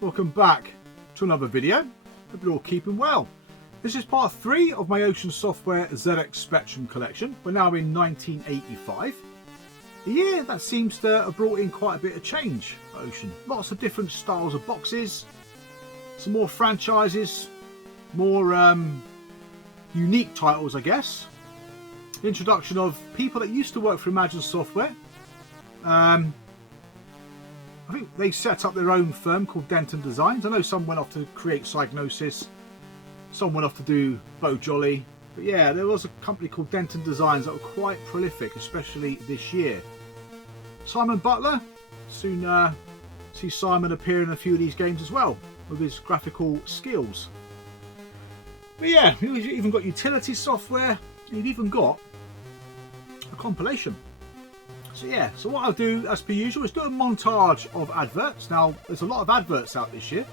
welcome back to another video. Hope you're all keeping well. This is part 3 of my Ocean Software ZX Spectrum collection. We're now in 1985. A year that seems to have brought in quite a bit of change at Ocean. Lots of different styles of boxes, some more franchises, more unique titles, I guess. The introduction of people that used to work for Imagine Software. I think they set up their own firm called Denton Designs. I know some went off to create Psygnosis, some went off to do Bo Jolly, but yeah, there was a company called Denton Designs that were quite prolific, especially this year. Simon Butler, soon see Simon appear in a few of these games as well with his graphical skills. But yeah, you've even got utility software, and you've even got a compilation. So yeah, so what I'll do as per usual is do a montage of adverts. Now there's a lot of adverts out this year.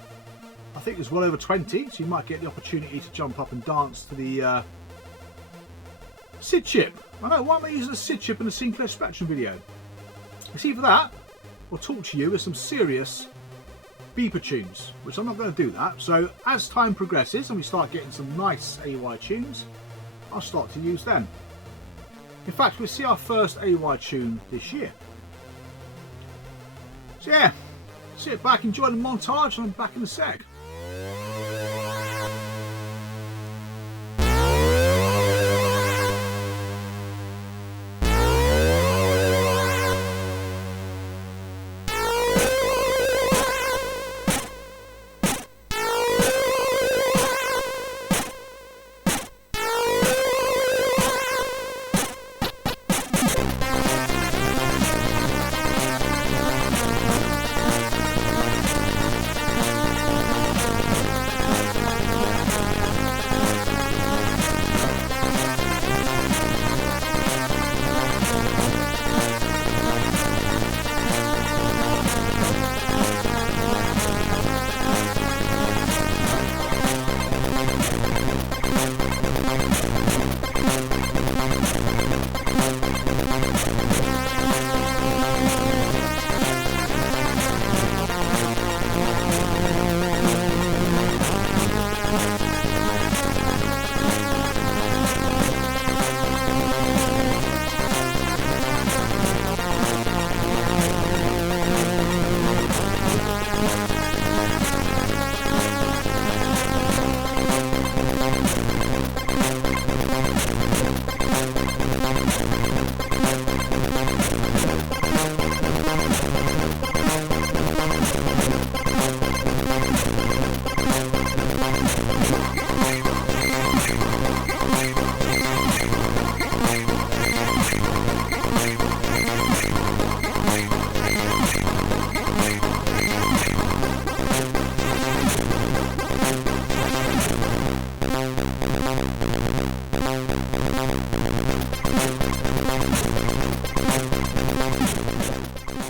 I think there's well over 20, so you might get the opportunity to jump up and dance to the SID chip. I know, why am I using a SID chip in a Sinclair Spectrum video? It's either that or talk to you with some serious beeper tunes, which I'm not going to do that. So as time progresses and we start getting some nice AY tunes, I'll start to use them. In fact, we'll see our first AY tune this year. So yeah, sit back, enjoy the montage, and I'm back in a sec.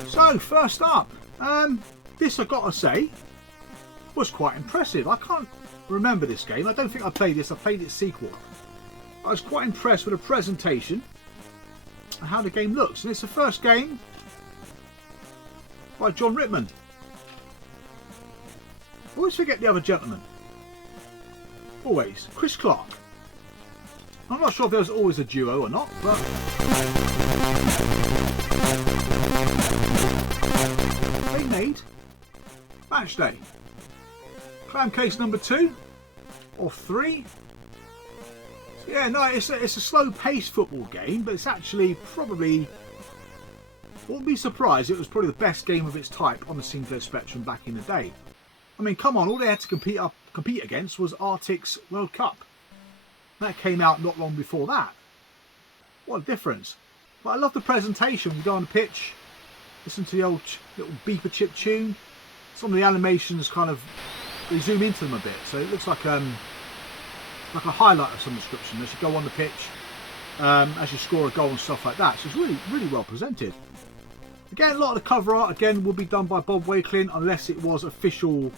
So first up, this I've got to say was quite impressive. I can't remember this game. I don't think I played this. I played its sequel. I was quite impressed with the presentation and how the game looks. And it's the first game by John Rittman. I always forget the other gentleman. Always. Chris Clark. I'm not sure if there was always a duo or not, but they made Match Day. Clam case number 2 or 3. So yeah, no, it's a slow-paced football game, but it's actually probably, wouldn't be surprised, it was probably the best game of its type on the Sinclair Spectrum back in the day. I mean, come on, all they had to compete against was Arctic's World Cup. That came out not long before that. What a difference. But I love the presentation. We go on the pitch, listen to the old little beeper chip tune. Some of the animations kind of, they zoom into them a bit, so it looks like a highlight of some description as you go on the pitch, as you score a goal and stuff like that. So it's really, really well presented. Again, a lot of the cover art again will be done by Bob Wakelin unless it was official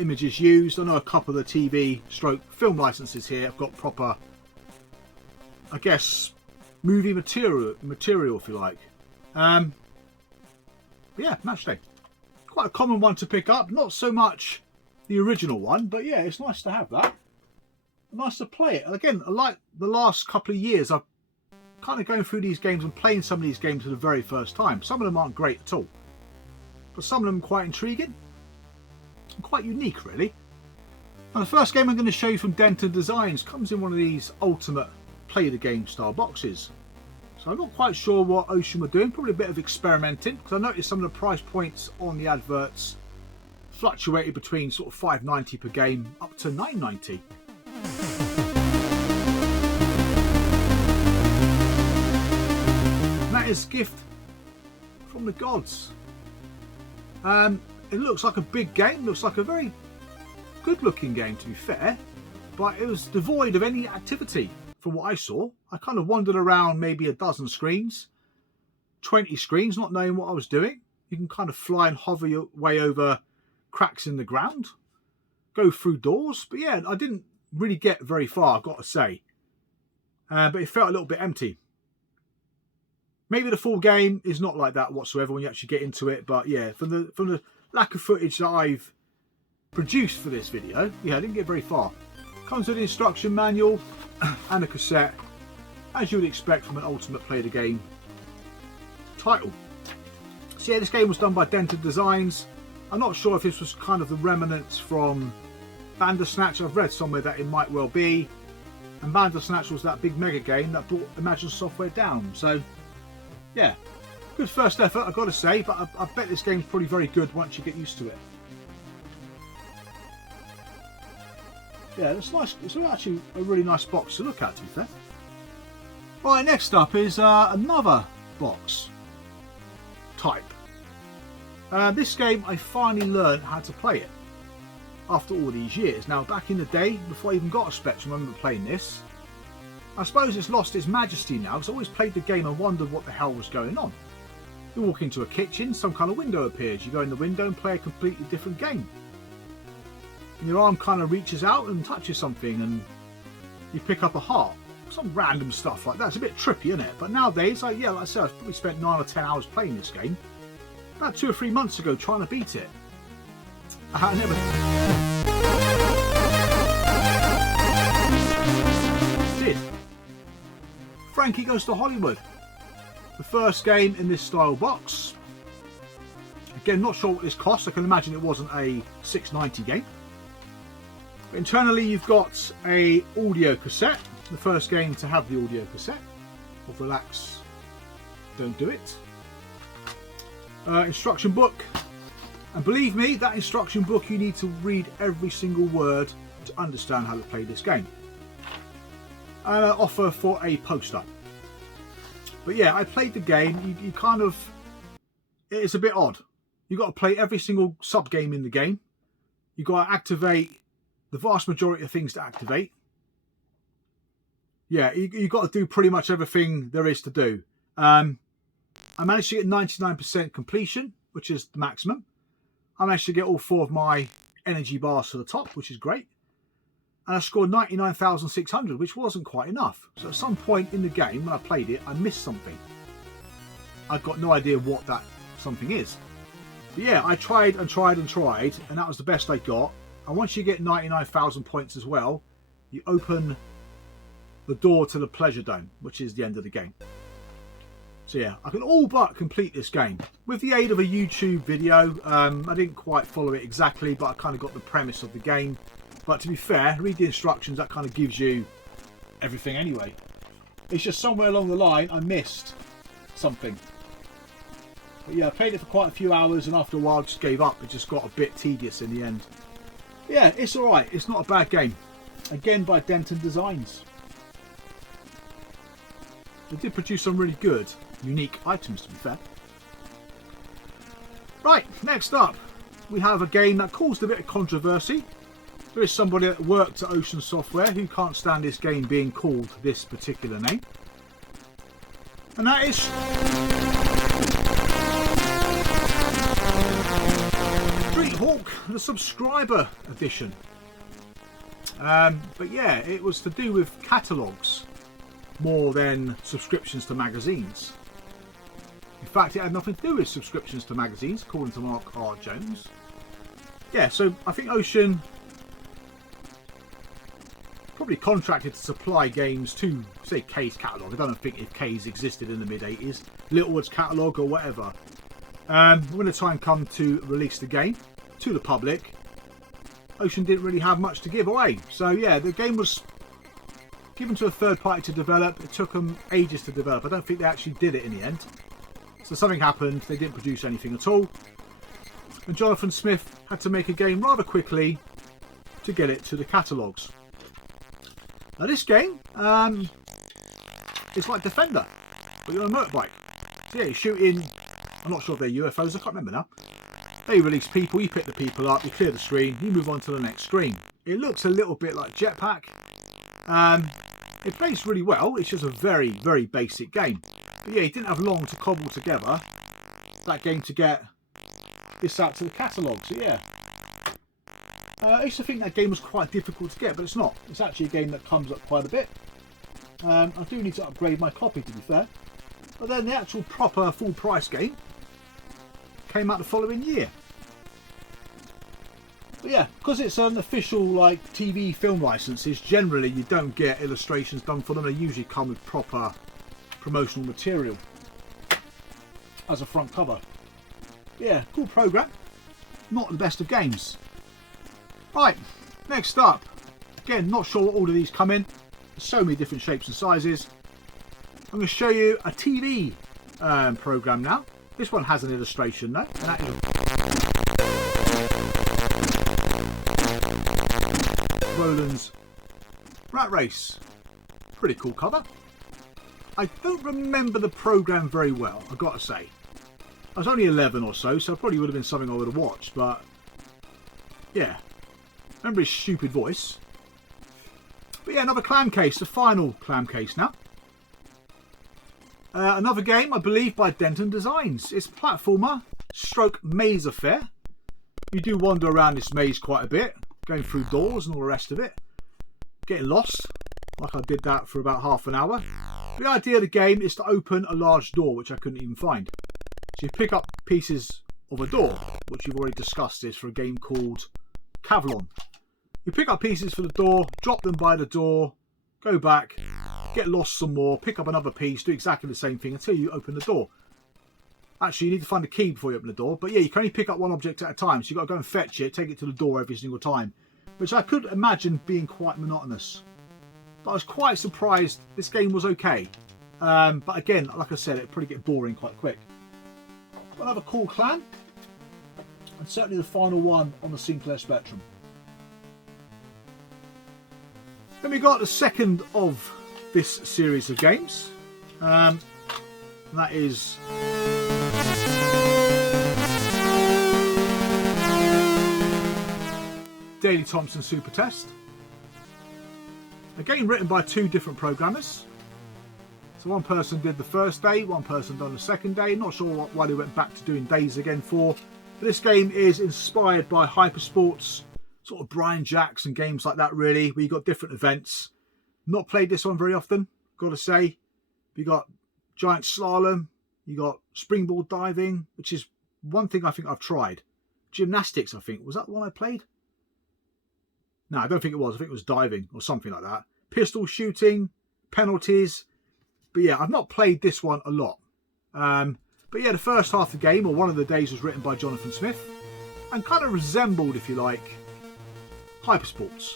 images used. I know a couple of the TV stroke film licenses here have got proper, I guess, movie material if you like. But yeah, Match Day. Quite a common one to pick up, not so much the original one, but yeah, it's nice to have that. Nice to play it. Again, like the last couple of years, I've kind of going through these games and playing some of these games for the very first time. Some of them aren't great at all, but some of them are quite intriguing and quite unique, really. And the first game I'm going to show you from Denton Designs comes in one of these ultimate play the game style boxes. So I'm not quite sure what Ocean were doing, probably a bit of experimenting, because I noticed some of the price points on the adverts fluctuated between sort of $5.90 per game up to $9.90. And that is Gift from the Gods. It looks like a big game, looks like a very good looking game to be fair, but it was devoid of any activity from what I saw. I kind of wandered around maybe a dozen screens, 20 screens, not knowing what I was doing. You can kind of fly and hover your way over cracks in the ground, go through doors, but yeah, I didn't really get very far, I've got to say. But it felt a little bit empty. Maybe the full game is not like that whatsoever when you actually get into it, but yeah, from the lack of footage that I've produced for this video, yeah, I didn't get very far. Comes with an instruction manual and a cassette, as you would expect from an ultimate play the game title. So yeah, this game was done by Denton Designs. I'm not sure if this was kind of the remnants from Bandersnatch. I've read somewhere that it might well be, and Bandersnatch was that big mega game that brought Imagine Software down. So yeah, good first effort, I've got to say, but I bet this game's probably very good once you get used to it. Yeah, it's nice. It's actually a really nice box to look at, to be fair. Right, next up is another box type. This game, I finally learned how to play it after all these years. Now, back in the day, before I even got a Spectrum, I remember playing this. I suppose it's lost its majesty now, because I always played the game and wondered what the hell was going on. You walk into a kitchen, some kind of window appears. You go in the window and play a completely different game. And your arm kind of reaches out and touches something and you pick up a heart. Some random stuff like that. It's a bit trippy, isn't it? But nowadays, like I said, I've probably spent 9 or 10 hours playing this game. About 2 or 3 months ago trying to beat it. I never... did. Frankie Goes to Hollywood. The first game in this style box. Again, not sure what this cost. I can imagine it wasn't a $6.90 game. But internally, you've got a audio cassette. The first game to have the audio cassette. Of Relax, Don't Do It. Instruction book. And believe me, that instruction book, you need to read every single word to understand how to play this game. And an offer for a poster. But yeah, I played the game. You kind of... It's a bit odd. You've got to play every single sub-game in the game. You've got to activate the vast majority of things to activate. Yeah, you've got to do pretty much everything there is to do. I managed to get 99% completion, which is the maximum. I managed to get all 4 of my energy bars to the top, which is great. And I scored 99,600, which wasn't quite enough. So at some point in the game, when I played it, I missed something. I've got no idea what that something is. But yeah, I tried and tried and tried, and that was the best I got. And once you get 99,000 points as well, you open the door to the Pleasure Dome, which is the end of the game. So yeah, I can all but complete this game with the aid of a YouTube video. I didn't quite follow it exactly, but I kind of got the premise of the game. But to be fair, read the instructions, that kind of gives you everything anyway. It's just somewhere along the line I missed something. But yeah, I played it for quite a few hours, and after a while I just gave up. It just got a bit tedious in the end. But yeah, it's alright. It's not a bad game. Again, by Denton Designs. They did produce some really good, unique items, to be fair. Right, next up, we have a game that caused a bit of controversy. There is somebody that worked at Ocean Software who can't stand this game being called this particular name. And that is... Street Hawk, the Subscriber Edition. But yeah, it was to do with catalogues more than subscriptions to magazines. In fact, it had nothing to do with subscriptions to magazines, according to Mark R. Jones. Yeah, so I think Ocean probably contracted to supply games to, say, K's catalogue. I don't think if K's existed in the mid-80s, Littlewood's catalogue or whatever. When the time come to release the game to the public, Ocean didn't really have much to give away. So yeah, the game was given to a third party to develop. It took them ages to develop. I don't think they actually did it in the end. So something happened, they didn't produce anything at all. And Jonathan Smith had to make a game rather quickly to get it to the catalogues. Now this game, it's like Defender, but you're on a motorbike. So yeah, you're shooting, I'm not sure if they're UFOs, I can't remember now. They release people, you pick the people up, you clear the screen, you move on to the next screen. It looks a little bit like Jetpack. It plays really well, it's just a very, very basic game. But yeah, it didn't have long to cobble together that game to get this out to the catalogue, so yeah. I used to think that game was quite difficult to get, but it's not. It's actually a game that comes up quite a bit. I do need to upgrade my copy, to be fair. But then the actual proper full price game came out the following year. But yeah, because it's an official like TV film licenses, generally you don't get illustrations done for them. They usually come with proper promotional material as a front cover. Yeah, cool program. Not the best of games. Right, next up. Again, not sure what order these come in. There's so many different shapes and sizes. I'm going to show you a TV program now. This one has an illustration though, and that is Roland's Rat Race. Pretty cool cover. I don't remember the program very well, I've got to say. I was only 11 or so, so it probably would have been something I would have watched, but yeah. Remember his stupid voice. But yeah, another clam case, the final clam case now. Another game, I believe, by Denton Designs. It's a platformer, stroke maze affair. You do wander around this maze quite a bit, going through doors and all the rest of it. Getting lost, like I did that for about half an hour. The idea of the game is to open a large door, which I couldn't even find. So you pick up pieces of a door, which you've already discussed is for a game called Kavlon. You pick up pieces for the door, drop them by the door, go back, get lost some more, pick up another piece, do exactly the same thing until you open the door. Actually, you need to find a key before you open the door, but yeah, you can only pick up one object at a time, so you've got to go and fetch it, take it to the door every single time, which I could imagine being quite monotonous. But I was quite surprised this game was okay. But again, like I said, it'd probably get boring quite quick. But another cool clan, and certainly the final one on the Sinclair Spectrum. Then we got the second of this series of games. And that is Daily Thompson Super Test. A game written by two different programmers. So one person did the first day, one person done the second day. Not sure why they went back to doing days again for. But this game is inspired by Hypersports, sort of Brian Jacks and games like that really, where you got different events. Not played this one very often, got to say. You got giant slalom, you got springboard diving, which is one thing I think I've tried. Gymnastics, I think. Was that the one I played? No, I don't think it was. I think it was diving or something like that. Pistol shooting, penalties. But yeah, I've not played this one a lot. But yeah, the first half of the game, or one of the days, was written by Jonathan Smith. And kind of resembled, if you like, Hypersports.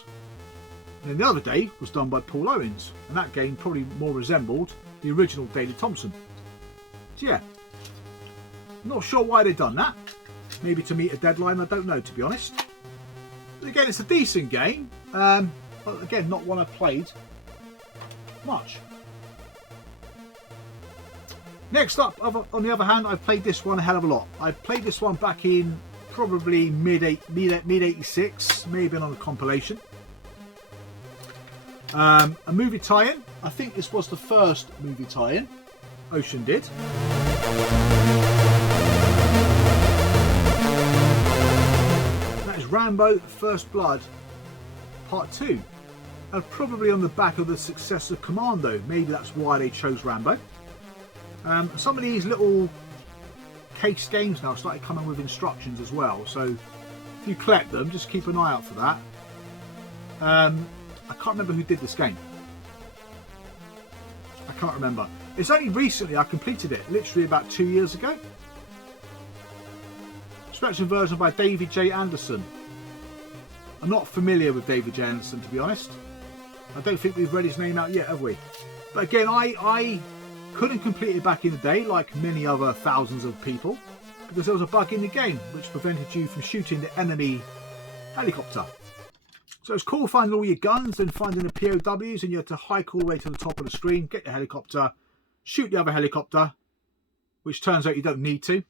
And then the other day was done by Paul Owens. And that game probably more resembled the original Daily Thompson. So yeah, not sure why they've done that. Maybe to meet a deadline, I don't know, to be honest. But again, it's a decent game. But again, not one I've played much. Next up, on the other hand, I've played this one a hell of a lot. I played this one back in probably mid-86, maybe on a compilation. A movie tie-in. I think this was the first movie tie-in Ocean did. That is Rambo First Blood Part 2. And probably on the back of the success of Commando. Maybe that's why they chose Rambo. Some of these little case games now started coming with instructions as well. So if you collect them, just keep an eye out for that. I can't remember who did this game. I can't remember. It's only recently I completed it, literally about 2 years ago. Spectrum version by David J. Anderson. I'm not familiar with David J. Anderson, to be honest. I don't think we've read his name out yet, have we? But again, I couldn't complete it back in the day, like many other thousands of people, because there was a bug in the game which prevented you from shooting the enemy helicopter. So it's cool finding all your guns and finding the POWs, and you had to hike all the way to the top of the screen, get the helicopter, shoot the other helicopter, which turns out you don't need to.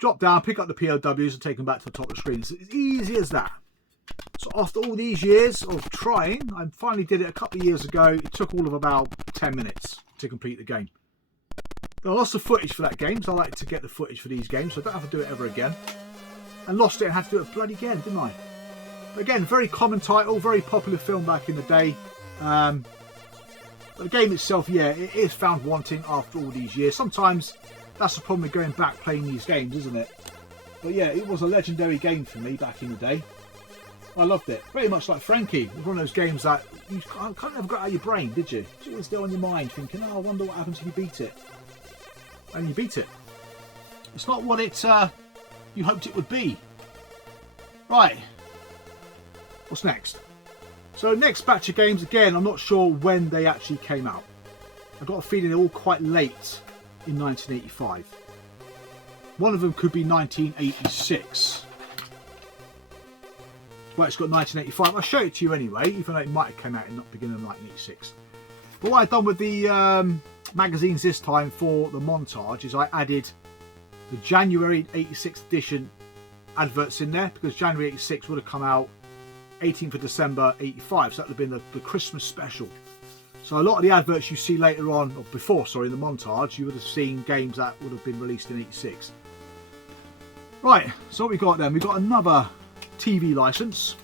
Drop down, pick up the POWs and take them back to the top of the screen. It's as easy as that. So after all these years of trying, I finally did it a couple of years ago. It took all of about 10 minutes to complete the game. There are lots of footage for that game, so I like to get the footage for these games, so I don't have to do it ever again. And lost it and had to do it bloody again, didn't I? But again, very common title, very popular film back in the day. But the game itself, yeah, it is found wanting after all these years. Sometimes that's the problem with going back playing these games, isn't it? But yeah, it was a legendary game for me back in the day. I loved it. Very much like Frankie. It was one of those games that you can't never got out of your brain, did you? It was still on your mind thinking, oh, I wonder what happens if you beat it. And you beat it. It's not what it you hoped it would be. Right. What's next? So next batch of games, again, I'm not sure when they actually came out. I've got a feeling they're all quite late in 1985. One of them could be 1986. Well, it's got 1985. I'll show it to you anyway, even though it might have come out in the beginning of 1986. But what I've done with the magazines this time for the montage is I added the January 86 edition adverts in there, because January 86 would have come out 18th of December 85, so that would have been the Christmas special. So a lot of the adverts you see later on, or before, sorry, in the montage, you would have seen games that would have been released in 86. Right, so what we got then? We've got another TV license,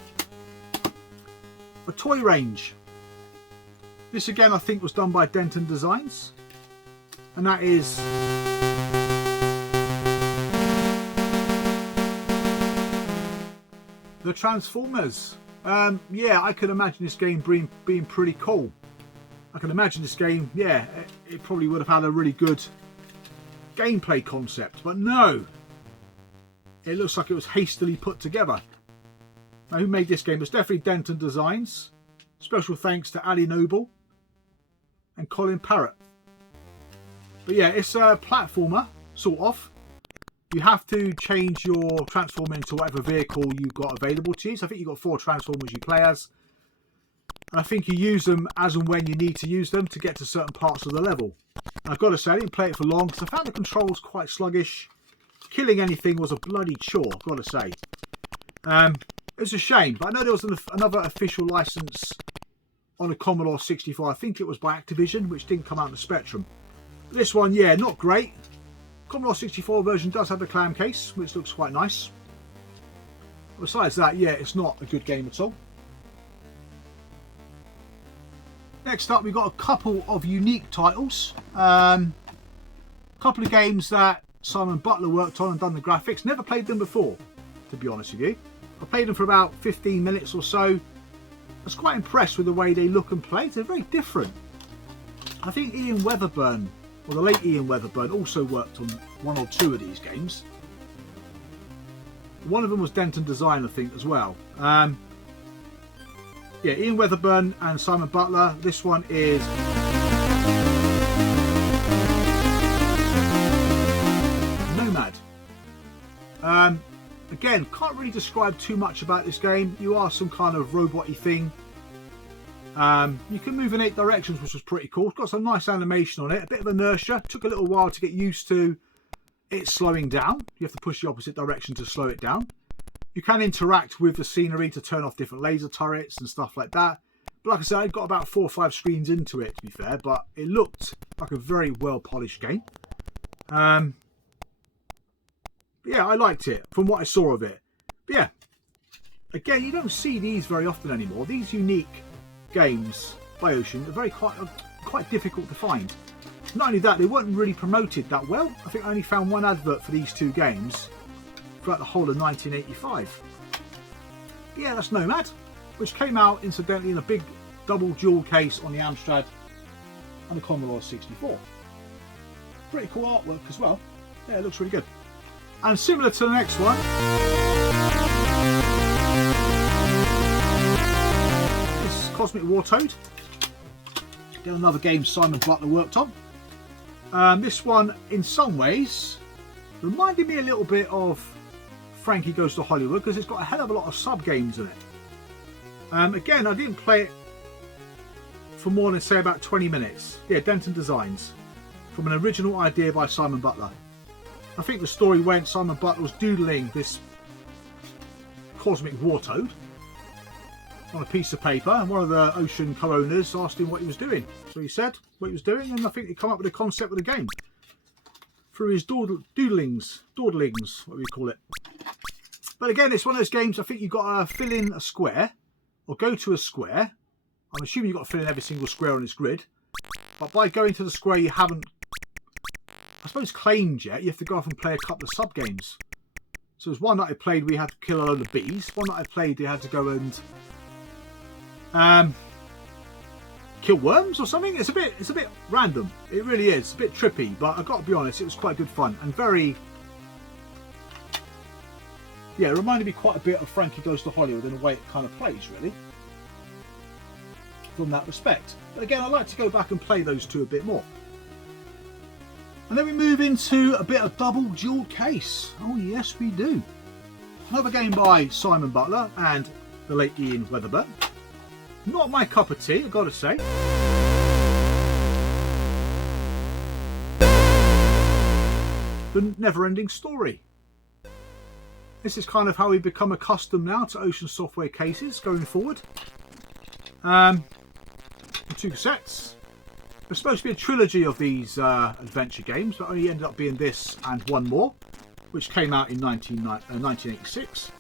a toy range. This again I think was done by Denton Designs, and that is the Transformers. Yeah, I can imagine this game being pretty cool. I can imagine this game, yeah, it probably would have had a really good gameplay concept, but no, it looks like it was hastily put together. Now, who made this game? It's definitely Denton Designs. Special thanks to Ali Noble and Colin Parrott. But yeah, it's a platformer, sort of. You have to change your transformer into whatever vehicle you've got available to use. I think you've got 4 transformers you play as. And I think you use them as and when you need to use them to get to certain parts of the level. And I've got to say, I didn't play it for long because I found the controls quite sluggish. Killing anything was a bloody chore, I've got to say. It's a shame, but I know there was another official license on a Commodore 64. I think it was by Activision, which didn't come out in the Spectrum. But this one, yeah, not great. Commodore 64 version does have a clam case, which looks quite nice. Besides that, yeah, it's not a good game at all. Next up, we've got a couple of unique titles. A couple of games that Simon Butler worked on and done the graphics. Never played them before, to be honest with you. I played them for about 15 minutes or so. I was quite impressed with the way they look and play. They're very different. I think Ian Weatherburn, or the late Ian Weatherburn, also worked on 1 or 2 of these games. One of them was Denton Design, I think, as well. Yeah, Ian Weatherburn and Simon Butler. This one is Nomad. Again, can't really describe too much about this game. You are some kind of robot-y thing. You can move in 8 directions, which was pretty cool. It's got some nice animation on it. A bit of inertia. Took a little while to get used to it slowing down. You have to push the opposite direction to slow it down. You can interact with the scenery to turn off different laser turrets and stuff like that. But like I said, I got about 4 or 5 screens into it, to be fair. But it looked like a very well-polished game. Yeah, I liked it from what I saw of it. But yeah, again, you don't see these very often anymore. These unique games by Ocean are quite difficult to find. not only that, they weren't really promoted that well. I think I only found one advert for these two games throughout the whole of 1985. Yeah, that's Nomad, which came out incidentally in a big double dual case on the Amstrad and the Commodore 64. Pretty cool artwork as well. Yeah, it looks really good. And similar to the next one, this is Cosmic War Toad. Again, another game Simon Butler worked on. This one, in some ways, reminded me a little bit of Frankie Goes to Hollywood because it's got a hell of a lot of sub-games in it. Again, I didn't play it for more than, say, about 20 minutes. Yeah, Denton Designs. From an original idea by Simon Butler. I think the story went Simon Butler was doodling this Cosmic War Toad on a piece of paper, and one of the ocean co-owners asked him what he was doing. So he said what he was doing, and I think he came up with a concept of the game through his dawdlings, what we call it. But again, it's one of those games I think you've got to fill in a square, or go to a square. I'm assuming you've got to fill in every single square on this grid. But by going to the square you haven't, I suppose, claimed yet, you have to go off and play a couple of sub-games. So there's one that I played where you had to kill a load of bees. One that I played you had to go and kill worms or something. It's a bit random. It really is. It's a bit trippy, but I've got to be honest, it was quite good fun and very, yeah, it reminded me quite a bit of Frankie Goes to Hollywood in the way it kind of plays, really, from that respect. But again, I'd like to go back and play those two a bit more. And then we move into a bit of double dual case. Oh yes, we do. Another game by Simon Butler and the late Ian Weatherburn. Not my cup of tea, I've got to say. The Never-Ending Story. This is kind of how we become accustomed now to Ocean Software cases going forward. 2 cassettes. There's supposed to be a trilogy of these adventure games, but only ended up being this and one more, which came out in 1986.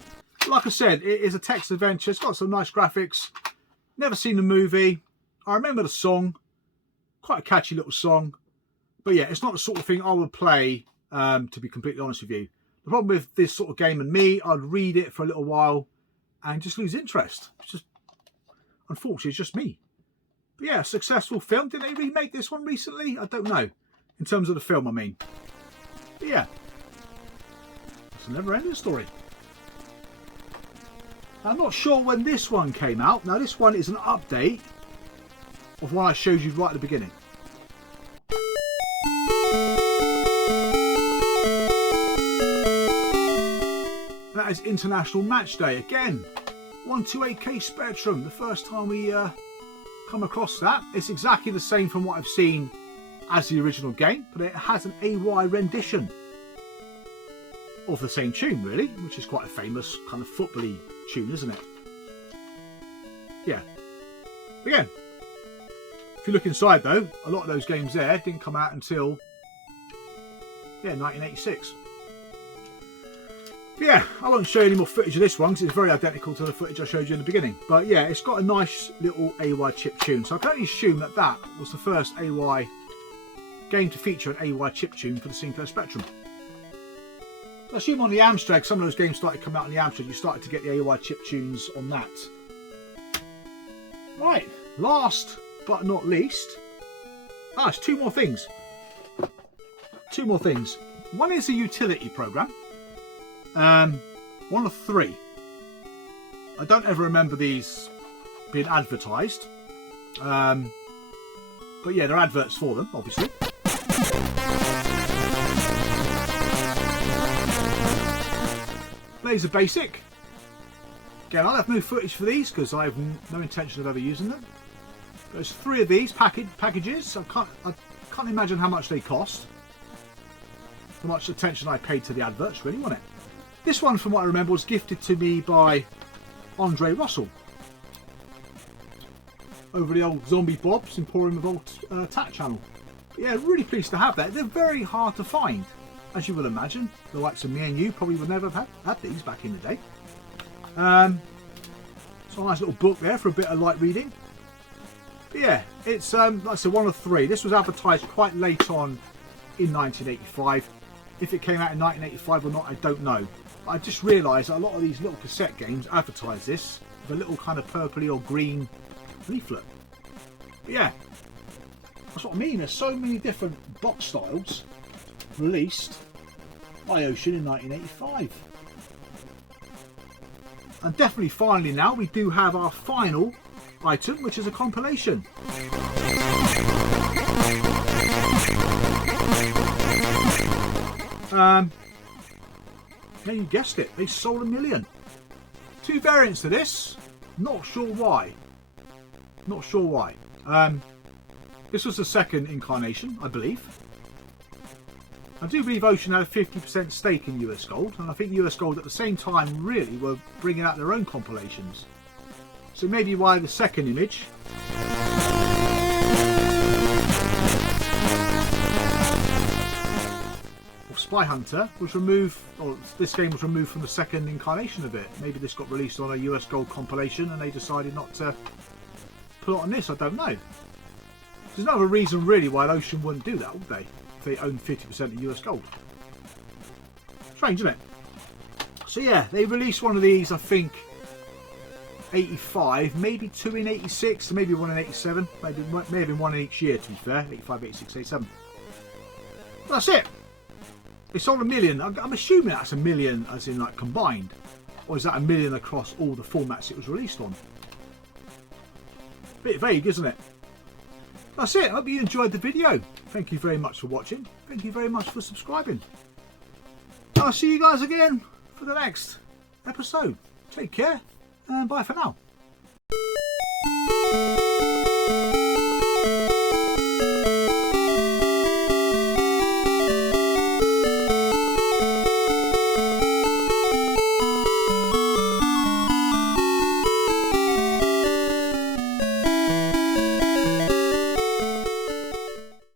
Like I said, it is a text adventure. It's got some nice graphics. Never seen the movie. I remember the song. Quite a catchy little song. But yeah, it's not the sort of thing I would play, to be completely honest with you. The problem with this sort of game and me, I'd read it for a little while and just lose interest. It's just, unfortunately, it's just me. But yeah, successful film. Did they remake this one recently? I don't know. In terms of the film, I mean. But yeah. It's a never-ending story. I'm not sure when this one came out. Now, this one is an update of one I showed you right at the beginning. That is International Match Day. Again, 128K Spectrum. The first time we come across that. It's exactly the same from what I've seen as the original game, but it has an AY rendition of the same tune, really, which is quite a famous kind of football-y tune, isn't it? Yeah. Again, if you look inside though, a lot of those games there didn't come out until, yeah, 1986. But yeah, I won't show you any more footage of this one because it's very identical to the footage I showed you in the beginning. But yeah, it's got a nice little AY chip tune. So I can only assume that that was the first AY game to feature an AY chip tune for the Sinclair Spectrum. I assume on the Amstrad, some of those games started coming out on the Amstrad, you started to get the AY chip tunes on that. Right, last but not least, it's 2 more things. 2 more things. One is a utility program. One of 3. I don't ever remember these being advertised. But yeah, there are adverts for them, obviously. Laser Basic. Again, I'll have no footage for these because I have no intention of ever using them. There's 3 of these packages. I can't imagine how much they cost. How much attention I paid to the adverts, really, wasn't it? This one, from what I remember, was gifted to me by Andre Russell over the old Zombie Bob's Emporium of Old Tat channel. But yeah, really pleased to have that. They're very hard to find, as you will imagine. The likes of me and you probably would never have had these back in the day. So a nice little book there for a bit of light reading. But yeah, it's like I said, one of three. This was advertised quite late on in 1985. If it came out in 1985 or not, I don't know. But I just realised that a lot of these little cassette games advertise this with a little kind of purpley or green leaflet. But yeah, that's what I mean. There's so many different box styles released by Ocean in 1985. And definitely finally now we do have our final item, which is a compilation. Yeah, you guessed it, they sold 1 million. 2 variants to this, not sure why. Not sure why. This was the second incarnation, I believe. I do believe Ocean had a 50% stake in US Gold, and I think US Gold at the same time really were bringing out their own compilations. So maybe why the second image. Spy Hunter was removed, or this game was removed from the second incarnation of it. Maybe this got released on a US Gold compilation and they decided not to put it on this, I don't know. There's no other reason really why Ocean wouldn't do that, would they? If they own 50% of US Gold. Strange, isn't it? So yeah, they released one of these, I think, 85, maybe 2 in 86, maybe 1 in 87. Maybe, may have been 1 in each year, to be fair, 85, 86, 87. But that's it. They sold 1 million. I'm assuming that's 1 million as in like combined. Or is that 1 million across all the formats it was released on? Bit vague, isn't it? That's it. I hope you enjoyed the video. Thank you very much for watching. Thank you very much for subscribing. I'll see you guys again for the next episode. Take care and bye for now.